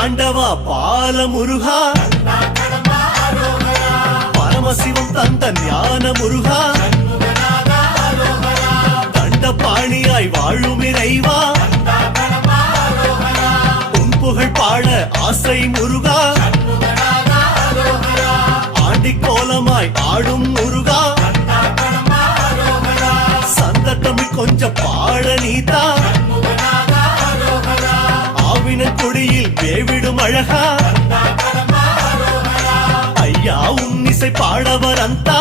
ஆண்டவா பால முருகா, பரமசிவம் தந்த ஞான முருகா, தண்டபாணியாய் வாழும் இறைவா, உன் புகழ் பாட ஆசை முருகா, ஆண்டி கோலமாய் ஆடும் முருகா, சந்த தமிழ் கொஞ்சம் பாட நீதா, ஆவின கொடியில் வேவிடும் அழகா, ஐயா உன் இசை பாடவர் அந்த